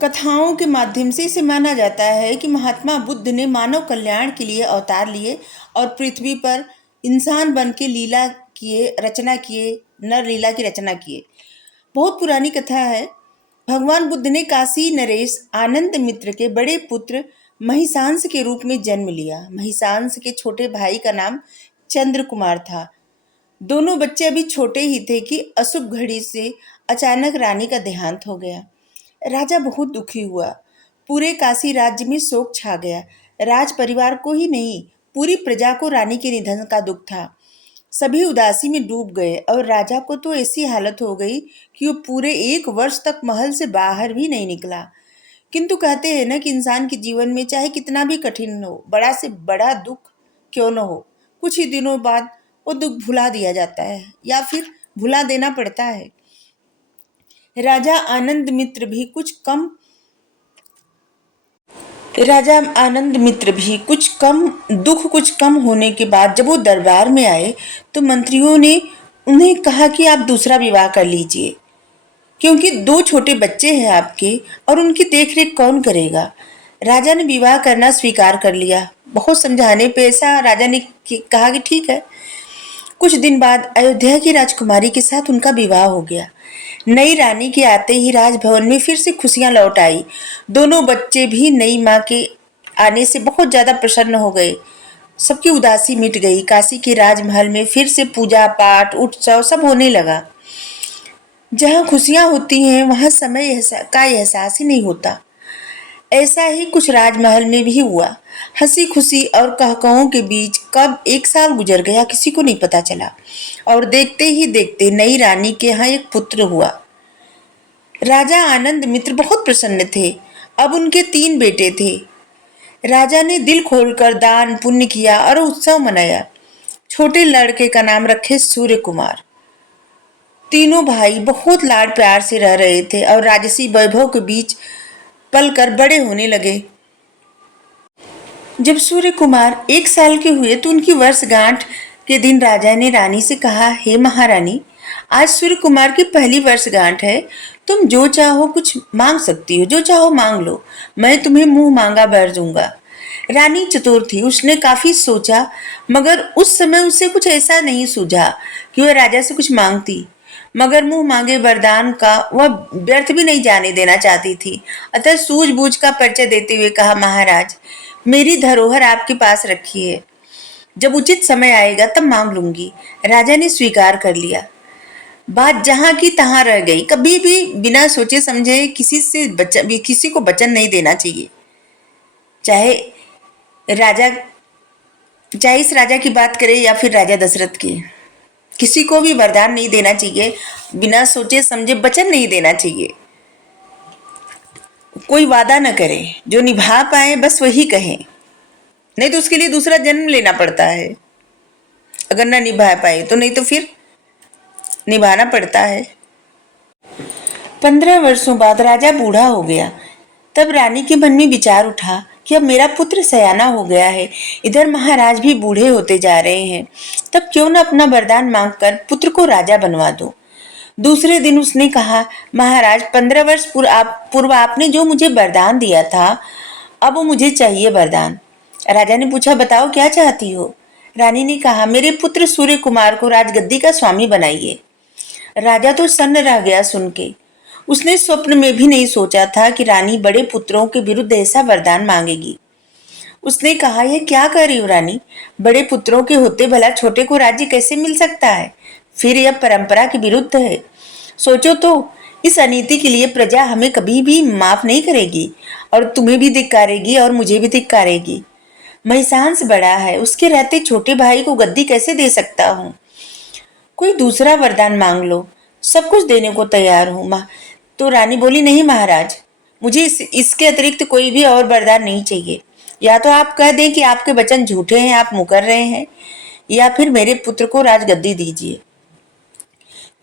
कथाओं के माध्यम से इसे माना जाता है कि महात्मा बुद्ध ने मानव कल्याण के लिए अवतार लिए और पृथ्वी पर इंसान बन के लीला किए, रचना किए, नर लीला की रचना किए। बहुत पुरानी कथा है। भगवान बुद्ध ने काशी नरेश आनंद मित्र के बड़े पुत्र महिषांस के रूप में जन्म लिया। महिषांस के छोटे भाई का नाम चंद्र कुमार था। दोनों बच्चे अभी छोटे ही थे कि अशुभ घड़ी से अचानक रानी का देहांत हो गया। राजा बहुत दुखी हुआ। पूरे काशी राज्य में शोक छा गया। राज परिवार को ही नहीं, पूरी प्रजा को रानी के निधन का दुख था। सभी उदासी में डूब गए और राजा को तो ऐसी हालत हो गई कि वो पूरे 1 वर्ष तक महल से बाहर भी नहीं निकला। किंतु कहते हैं ना कि इंसान के जीवन में चाहे कितना भी कठिन हो, बड़ा से बड़ा दुख क्यों न हो, कुछ ही दिनों बाद वो दुख भुला दिया जाता है या फिर भुला देना पड़ता है। राजा आनंद मित्र भी कुछ कम दुख कुछ कम होने के बाद जब वो दरबार में आए तो मंत्रियों ने उन्हें कहा कि आप दूसरा विवाह कर लीजिए, क्योंकि 2 छोटे बच्चे हैं आपके और उनकी देखरेख कौन करेगा। राजा ने विवाह करना स्वीकार कर लिया। बहुत समझाने पे ऐसा राजा ने कहा कि ठीक है। कुछ दिन बाद अयोध्या की राजकुमारी के साथ उनका विवाह हो गया। नई रानी के आते ही राजभवन में फिर से खुशियां लौट आई। दोनों बच्चे भी नई माँ के आने से बहुत ज्यादा प्रसन्न हो गए। सबकी उदासी मिट गई। काशी के राजमहल में फिर से पूजा पाठ उत्सव सब होने लगा। जहाँ खुशियां होती हैं वहाँ समय का एहसास ही नहीं होता। ऐसा ही कुछ राजमहल में भी हुआ। हंसी खुशी और कहकहों के बीच कब 1 साल गुजर गया किसी को नहीं पता चला। और देखते ही देखते नई रानी के यहाँ एक पुत्र हुआ। राजा आनंद मित्र बहुत प्रसन्न थे। अब उनके 3 बेटे थे। राजा ने दिल खोलकर दान पुण्य किया और उत्सव मनाया। छोटे लड़के का नाम रखे सूर्य कुमार। तीनों भाई बहुत लाड प्यार से रह रहे थे और राजसी वैभव के बीच पलकर बड़े होने लगे। जब सूर्य कुमार 1 साल के हुए तो उनकी वर्षगांठ के दिन राजा ने रानी से कहा, हे महारानी, आज सूर्य कुमार की पहली वर्षगांठ है। तुम जो चाहो कुछ मांग सकती हो, जो चाहो मांग लो, मैं तुम्हें मुंह मांगा वर दूंगा। रानी चतुर थी। उसने काफी सोचा मगर उस समय उसे कुछ ऐसा नहीं सूझा कि वह राजा से कुछ मांगती। मगर मुंह मांगे वरदान का वह व्यर्थ भी नहीं जाने देना चाहती थी। अतः सूझबूझ का परिचय देते हुए कहा, महाराज, मेरी धरोहर आपके पास रखी है। जब उचित समय आएगा तब मांग लूंगी। राजा ने स्वीकार कर लिया। बात जहां की तहां रह गई। कभी भी बिना सोचे समझे किसी को वचन नहीं देना चाहिए। चाहे राजा चाहे इस राजा की बात करें या फिर राजा दशरथ की, किसी को भी वरदान नहीं देना चाहिए। बिना सोचे समझे वचन नहीं देना चाहिए। कोई वादा न करे, जो निभा पाए बस वही कहें, नहीं तो उसके लिए दूसरा जन्म लेना पड़ता है। अगर न निभा पाए तो, नहीं तो फिर निभाना पड़ता है। 15 वर्षों बाद राजा बूढ़ा हो गया। तब रानी के मन में विचार उठा कि अब मेरा पुत्र सयाना हो गया है, इधर महाराज भी बूढ़े होते जा रहे हैं, तब क्यों न अपना वरदान मांगकर पुत्र को राजा बनवा दूं। दूसरे दिन उसने कहा, महाराज, 15 वर्ष पूर्व आपने जो मुझे वरदान दिया था, अब मुझे चाहिए वरदान। राजा ने पूछा, बताओ क्या चाहती हो। रानी ने कहा, मेरे पुत्र सूर्य कुमार को राजगद्दी का स्वामी बनाइए। राजा तो सन्न रह गया सुन के। उसने स्वप्न में भी नहीं सोचा था कि रानी बड़े पुत्रों के विरुद्ध ऐसा वरदान मांगेगी। उसने कहा, यह क्या कर रही हो रानी? बड़े पुत्रों के होते भला छोटे को राज्य कैसे मिल सकता है? फिर यह परंपरा के विरुद्ध है। सोचो तो, इस अनीति के लिए प्रजा हमें कभी भी माफ नहीं करेगी और तुम्हें भी धिक्कारेगी और मुझे भी धिक्कारेगी। महिषांस बड़ा है, उसके रहते छोटे भाई को गद्दी कैसे दे सकता हूँ? कोई दूसरा वरदान मांग लो, सब कुछ देने को तैयार हूँ। माँ तो रानी बोली, नहीं महाराज, मुझे इसके अतिरिक्त कोई भी और वरदान नहीं चाहिए। या तो आप कह दें कि आपके वचन झूठे हैं, आप मुकर रहे हैं, या फिर मेरे पुत्र को राजगद्दी दीजिए।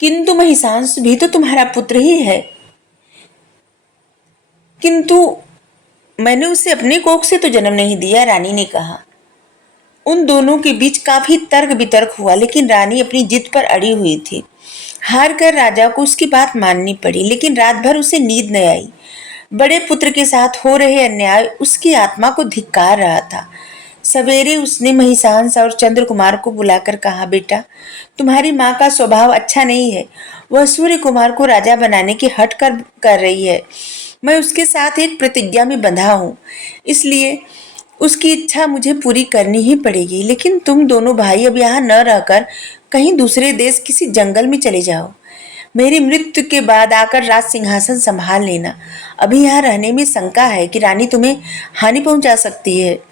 किंतु महिषांस भी तो तुम्हारा पुत्र ही है। किंतु मैंने उसे अपने कोख से तो जन्म नहीं दिया, रानी ने कहा। उन दोनों के बीच काफी तर्क वितर्क हुआ, लेकिन रानी अपनी जिद पर अड़ी हुई थी। हार कर राजा को उसकी बात माननी पड़ी, लेकिन रात भर उसे नींद न आई। बड़े पुत्र के साथ हो रहे अन्याय उसकी आत्मा को धिक्कार रहा था। सवेरे उसने महिषांस और चंद्रकुमार को बुलाकर कहा, बेटा, तुम्हारी माँ का स्वभाव अच्छा नहीं है। वह सूर्य कुमार को राजा बनाने की हठ कर रही है। मैं उसके साथ एक प्रतिज्ञा में बंधा हूँ, इसलिए उसकी इच्छा मुझे पूरी करनी ही पड़ेगी। लेकिन तुम दोनों भाई अब यहाँ न रहकर कहीं दूसरे देश किसी जंगल में चले जाओ। मेरी मृत्यु के बाद आकर राज सिंहासन संभाल लेना। अभी यहाँ रहने में शंका है कि रानी तुम्हें हानि पहुंचा सकती है।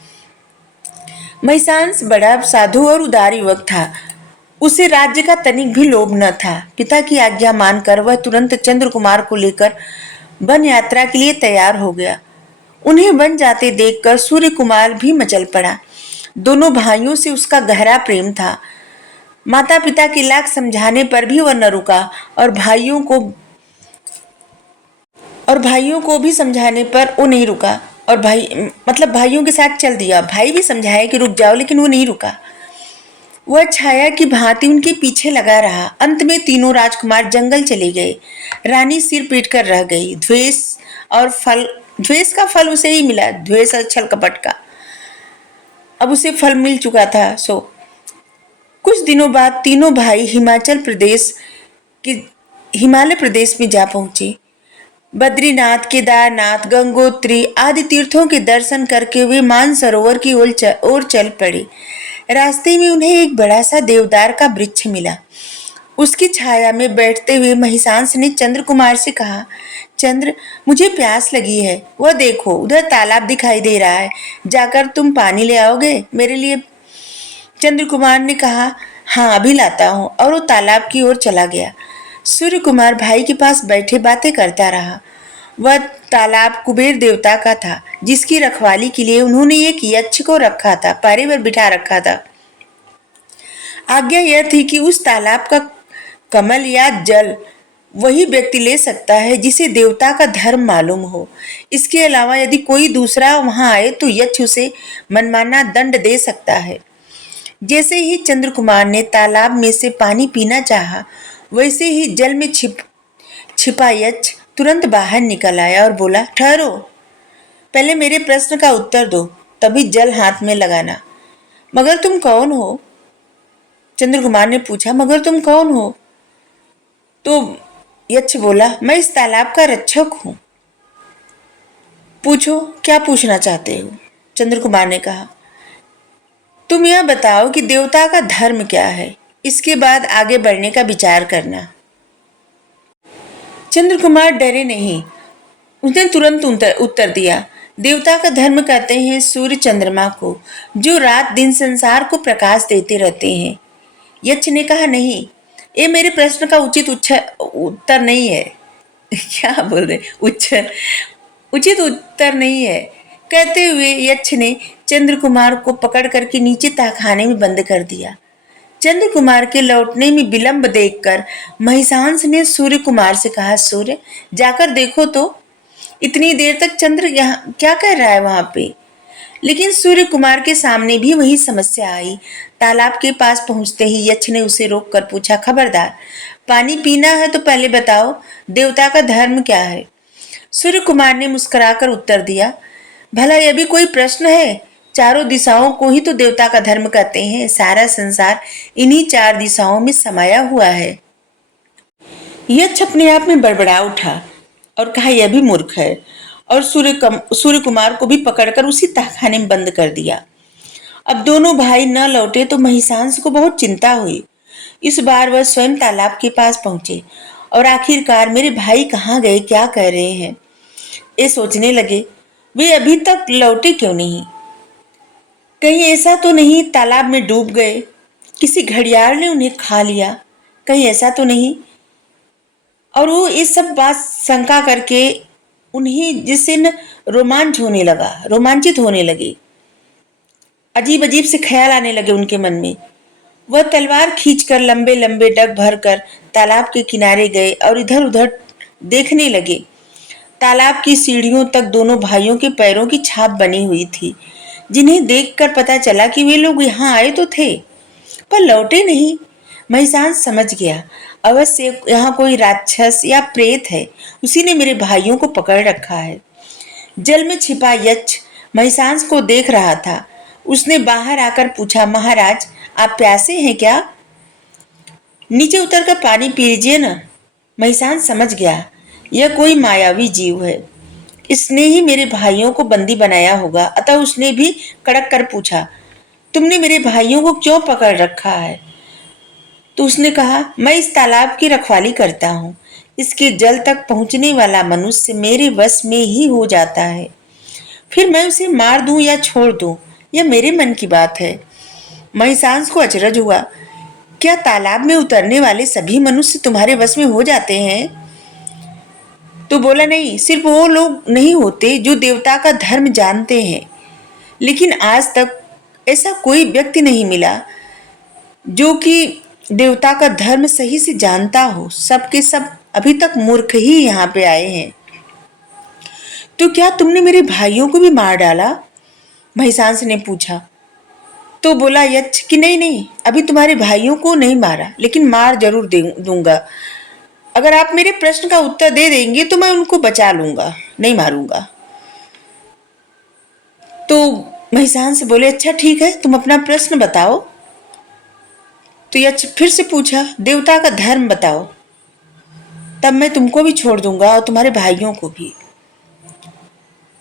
महिषांस बड़ा साधु और उदार युवक था। उसे राज्य का तनिक भी लोभ न था। पिता की आज्ञा मानकर वह तुरंत चंद्रकुमार को लेकर वन यात्रा के लिए तैयार हो गया। उन्हें वन जाते देखकर सूर्य कुमार भी मचल पड़ा। दोनों भाइयों से उसका गहरा प्रेम था। माता पिता की लाख समझाने पर भी वह न रुका और भाइयों को भी समझाने पर वो नहीं रुका और भाइयों के साथ चल दिया। भाई भी समझाए कि रुक जाओ, लेकिन वो नहीं रुका। वह छाया की भांति उनके पीछे लगा रहा। अंत में तीनों राजकुमार जंगल चले गए। रानी सिर पीट कर रह गई। द्वेष का फल उसे ही मिला। द्वेष और छल कपट का अब उसे फल मिल चुका था। कुछ दिनों बाद तीनों भाई हिमालय प्रदेश में जा पहुंचे। बद्रीनाथ, केदारनाथ, गंगोत्री आदि तीर्थों के दर्शन करके वे मानसरोवर की ओर चल पड़े। रास्ते में उन्हें एक बड़ा सा देवदार का वृक्ष मिला। उसकी छाया में बैठते हुए महिषांस ने चंद्रकुमार से कहा, चंद्र, मुझे प्यास लगी है। वह देखो, उधर तालाब दिखाई दे रहा है। जाकर तुम पानी ले आओगे मेरे लिए? चंद्रकुमार ने कहा, हाँ, अभी लाता हूँ, और वो तालाब की ओर चला गया। सूर्य कुमार भाई के पास बैठे बातें करता रहा। वह तालाब कुबेर देवता का था, जिसकी रखवाली के लिए उन्होंने एक यक्ष को रखा था, पारे पर बिठा रखा था। आज्ञा यह थी कि उस तालाब का कमल या जल वही व्यक्ति ले सकता है जिसे देवता का धर्म मालूम हो। इसके अलावा यदि कोई दूसरा वहां आए तो यक्ष उसे मनमाना दंड दे सकता है। जैसे ही चंद्रकुमार ने तालाब में से पानी पीना चाहा, वैसे ही जल में छिपा यक्ष तुरंत बाहर निकल आया और बोला, ठहरो, पहले मेरे प्रश्न का उत्तर दो, तभी जल हाथ में लगाना। मगर तुम कौन हो? चंद्रकुमार ने पूछा, मगर तुम कौन हो? तो यक्ष बोला, मैं इस तालाब का रक्षक हूं। पूछो, क्या पूछना चाहते हो? चंद्रकुमार ने कहा, तुम यह बताओ कि देवता का धर्म क्या है, इसके बाद आगे बढ़ने का विचार करना। चंद्रकुमार डरे नहीं। उसने तुरंत उत्तर दिया, देवता का धर्म कहते हैं सूर्य चंद्रमा को, जो रात दिन संसार को प्रकाश देते रहते हैं। यक्ष ने कहा, नहीं, ये मेरे प्रश्न का उचित उत्तर नहीं है। क्या बोल रहे? उचित उत्तर नहीं है। कहते हुए यक्ष ने चंद्रकुमार को पकड़ करके नीचे तहखाने में बंद कर दिया। चंद्रकुमार के लौटने में विलंब देखकर महिषांस ने सूर्य कुमार से कहा, सूर्य, जाकर देखो तो, इतनी देर तक चंद्र यहाँ क्या कर रहा है वहां पे? लेकिन सूर्य कुमार के सामने भी वही समस्या आई। तालाब के पास पहुंचते ही यक्ष ने उसे रोककर पूछा, खबरदार, पानी पीना है तो पहले बताओ, देवता का धर्म क्या है? सूर्य कुमार ने मुस्कुराकर उत्तर दिया, भला यह भी कोई प्रश्न है? चारों दिशाओं को ही तो देवता का धर्म कहते हैं। सारा संसार इन्हीं चार दिशाओं में समाया हुआ है। यक्ष अपने आप में बड़बड़ा उठा और कहा, यह भी मूर्ख है, और सूर्य कुमार को भी पकड़कर उसी तहखाने में बंद कर दिया। अब दोनों भाई न लौटे तो महिषांस को बहुत चिंता हुई। इस बार वह स्वयं तालाब के पास पहुंचे और आखिरकार मेरे भाई कहाँ गए, क्या कह रहे हैं, ये सोचने लगे। वे अभी तक लौटे क्यों नहीं? कहीं ऐसा तो नहीं तालाब में डूब गए, किसी घड़ियाल ने उन्हें खा लिया, कहीं ऐसा तो नहीं? और वो इस सब बात शंका करके उन्हें जिससे न रोमांचित होने लगे। अजीब अजीब से ख्याल आने लगे उनके मन में। वह तलवार खींचकर लंबे लंबे डग भरकर तालाब के किनारे गए और इधर उधर देखने लगे। तालाब की सीढ़ियों तक दोनों भाइयों के पैरों की छाप बनी हुई थी, जिन्हें देखकर पता चला कि वे लोग यहाँ आए तो थे पर लौटे नहीं। महिषांस समझ गया, अवश्य यहाँ कोई राक्षस या प्रेत है, उसी ने मेरे भाइयों को पकड़ रखा है। जल में छिपा यक्ष महिषांस को देख रहा था। उसने बाहर आकर पूछा, महाराज आप प्यासे हैं क्या? नीचे उतरकर पानी पी लीजिए ना। महिषांस समझ गया यह कोई मायावी जीव है, इसने ही मेरे भाइयों को बंदी बनाया होगा। अतः उसने भी कड़क कर पूछा, तुमने मेरे भाइयों को क्यों पकड़ रखा है? तो उसने कहा, मैं इस तालाब की रखवाली करता हूँ। इसके जल तक पहुंचने वाला मनुष्य मेरे वश में ही हो जाता है। फिर मैं उसे मार दूं या छोड़ दूं, यह मेरे मन की बात है। महिषांस को अचरज हुआ, क्या तालाब में उतरने वाले सभी मनुष्य तुम्हारे वश में हो जाते हैं? तो बोला, नहीं, सिर्फ वो लोग नहीं होते जो देवता का धर्म जानते हैं। लेकिन आज तक ऐसा कोई व्यक्ति नहीं मिला जो कि देवता का धर्म सही से जानता हो। सब के सब अभी तक मूर्ख ही यहाँ पे आए हैं। तो क्या तुमने मेरे भाइयों को भी मार डाला? महिषांस ने पूछा। तो बोला यक्ष कि नहीं नहीं, अभी तुम्हारे भाइयों को नहीं मारा, लेकिन मार जरूर दूंगा। अगर आप मेरे प्रश्न का उत्तर दे देंगे तो मैं उनको बचा लूंगा, नहीं मारूंगा। तो महिषांस बोले, अच्छा ठीक है, तुम अपना प्रश्न बताओ। तो यक्ष फिर से पूछा, देवता का धर्म बताओ, तब मैं तुमको भी छोड़ दूंगा और तुम्हारे भाइयों को भी।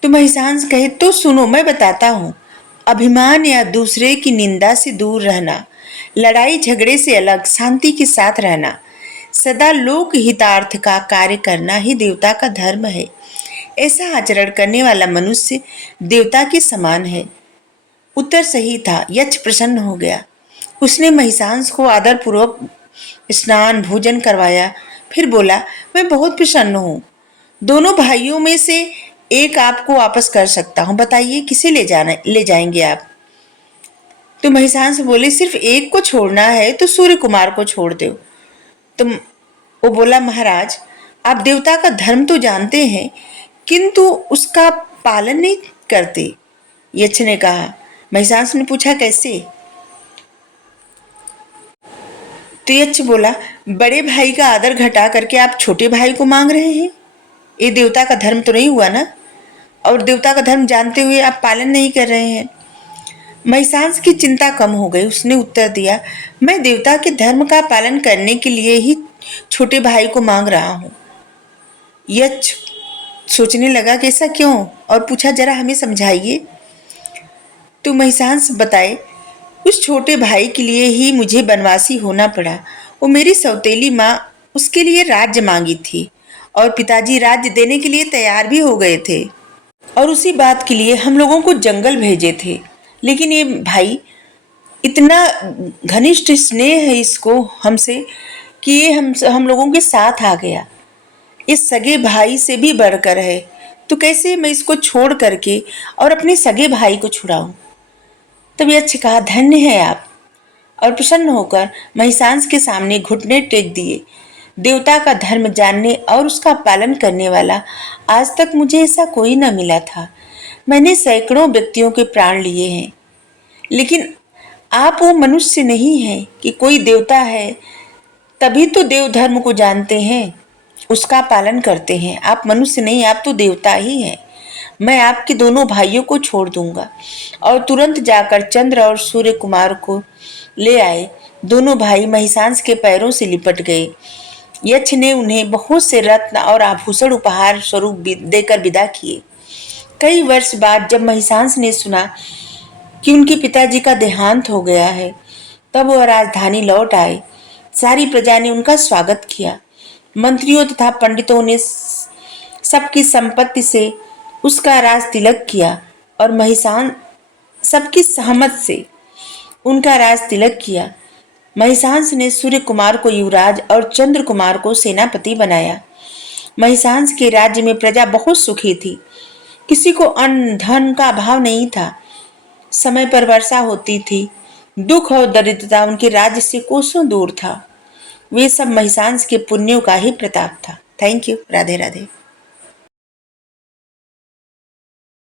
तो महिषांस कहे, तो सुनो मैं बताता हूँ। अभिमान या दूसरे की निंदा से दूर रहना, लड़ाई झगड़े से अलग शांति के साथ रहना, सदा लोक हितार्थ का कार्य करना ही देवता का धर्म है। ऐसा आचरण करने वाला मनुष्य देवता के समान है। उत्तर सही था। यक्ष प्रसन्न हो गया। उसने महिषांस को आदरपूर्वक स्नान भोजन करवाया। फिर बोला, मैं बहुत प्रसन्न हूँ। दोनों भाइयों में से एक आपको वापस कर सकता हूँ, बताइए किसे ले जाएंगे आप? तो महिषांस बोले, सिर्फ एक को छोड़ना है तो सूर्य कुमार को छोड़ दो। तो वो बोला, महाराज आप देवता का धर्म तो जानते हैं किंतु उसका पालन नहीं करते। यक्ष ने कहा। महिषांस ने पूछा, कैसे? तो यक्ष बोला, बड़े भाई का आदर घटा करके आप छोटे भाई को मांग रहे हैं, ये देवता का धर्म तो नहीं हुआ ना। और देवता का धर्म जानते हुए आप पालन नहीं कर रहे हैं। महिषांस की चिंता कम हो गई। उसने उत्तर दिया, मैं देवता के धर्म का पालन करने के लिए ही छोटे भाई को मांग रहा हूँ। यक्ष सोचने लगा कि ऐसा क्यों, और पूछा, जरा हमें समझाइए। तो महिषांस बताए, उस छोटे भाई के लिए ही मुझे बनवासी होना पड़ा। वो मेरी सौतेली माँ उसके लिए राज्य मांगी थी और पिताजी राज्य देने के लिए तैयार भी हो गए थे, और उसी बात के लिए हम लोगों को जंगल भेजे थे। लेकिन ये भाई इतना घनिष्ठ स्नेह है इसको हमसे कि ये हम लोगों के साथ आ गया। इस सगे भाई से भी बढ़कर है, तो कैसे मैं इसको छोड़ करके और अपने सगे भाई को छुड़ाऊं? तब यक्ष कहा, धन्य है आप, और प्रसन्न होकर महिषांस के सामने घुटने टेक दिए। देवता का धर्म जानने और उसका पालन करने वाला आज तक मुझे ऐसा कोई न मिला था। मैंने सैकड़ों व्यक्तियों के प्राण लिए हैं, लेकिन आप वो मनुष्य नहीं हैं कि कोई देवता है तभी तो देव धर्म को जानते हैं, उसका पालन करते हैं। आप मनुष्य नहीं, आप तो देवता ही हैं। मैं आपके दोनों भाइयों को छोड़ दूंगा। और तुरंत जाकर चंद्र और सूर्य कुमार को ले आए। दोनों भाई महिषांस के पैरों से लिपट गए। यक्ष ने उन्हें बहुत से रत्न और आभूषण उपहार स्वरूप देकर विदा किए। कई वर्ष बाद जब महिषांस ने सुना कि उनके पिताजी का देहांत हो गया है, तब वह राजधानी लौट आए। सारी प्रजा ने उनका स्वागत किया। मंत्रियों तथा पंडितों ने सबकी संपत्ति से उसका राज तिलक किया और महिषांस सबकी सहमत से उनका राज तिलक किया। महिषांस ने सूर्य कुमार को युवराज और चंद्र कुमार को सेनापति बनाया। महिषांस के राज्य में प्रजा बहुत सुखी थी। किसी को अन्न धन का अभाव नहीं था। समय पर वर्षा होती थी। दुख और दरिद्रता उनके राज्य से कोसों दूर था। वे सब महिषांस के पुण्यों का ही प्रताप था। Thank you. राधे राधे।